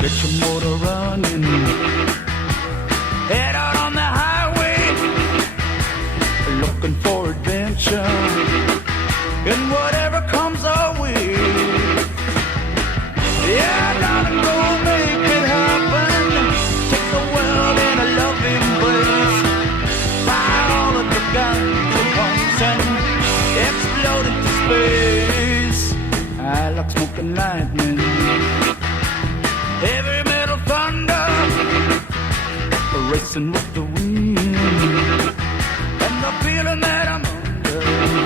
Get your motor running. Head out on the highway, looking for adventure. And whatever comes our way. Yeah, darling, go make it happen. Take the world in a loving embrace. Fire all of the guns at once and explode into space. I like smoking lightning, heavy metal thunder, racing with the wind.